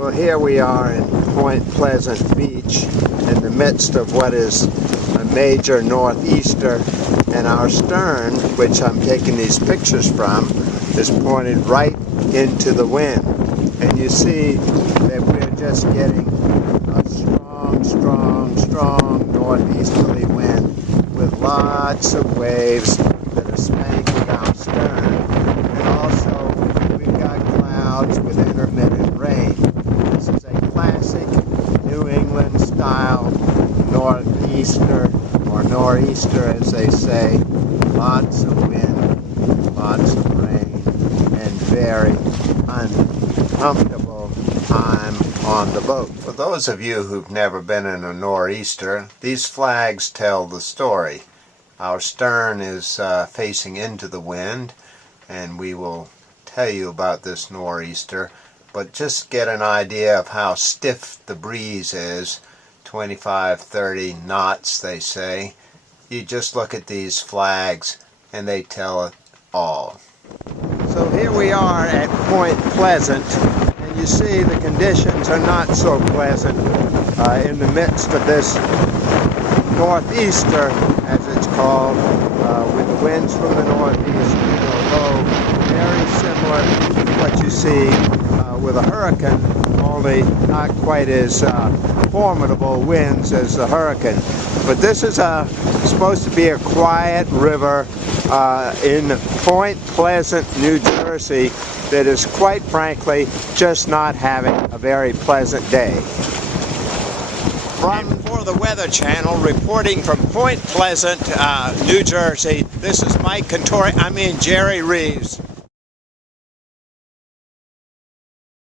Well, here we are in Point Pleasant Beach in the midst of what is a major northeaster, and our stern, which I'm taking these pictures from, is pointed right into the wind. And you see that we're just getting a strong northeasterly wind with lots of waves that are spanking our stern. And also we've got clouds with intermittent rain. This is a classic New England style northeaster, or nor'easter as they say. Lots of wind, lots of rain, and very uncomfortable time on the boat. For those of you who've never been in a nor'easter, these flags tell the story. Our stern is facing into the wind, and we will tell you about this nor'easter, but just get an idea of how stiff the breeze is. 25-30 knots, they say. You just look at these flags and they tell it all. So here we are at Point Pleasant, and you see the conditions are not so pleasant in the midst of this northeaster, as it's called, with the winds from the northeast, low, very similar to what you see with a hurricane, only not quite as formidable winds as the hurricane. But this is supposed to be a quiet river in Point Pleasant, New Jersey, that is quite frankly just not having a very pleasant day. For the Weather Channel, reporting from Point Pleasant, New Jersey, this is Jerry Reeves.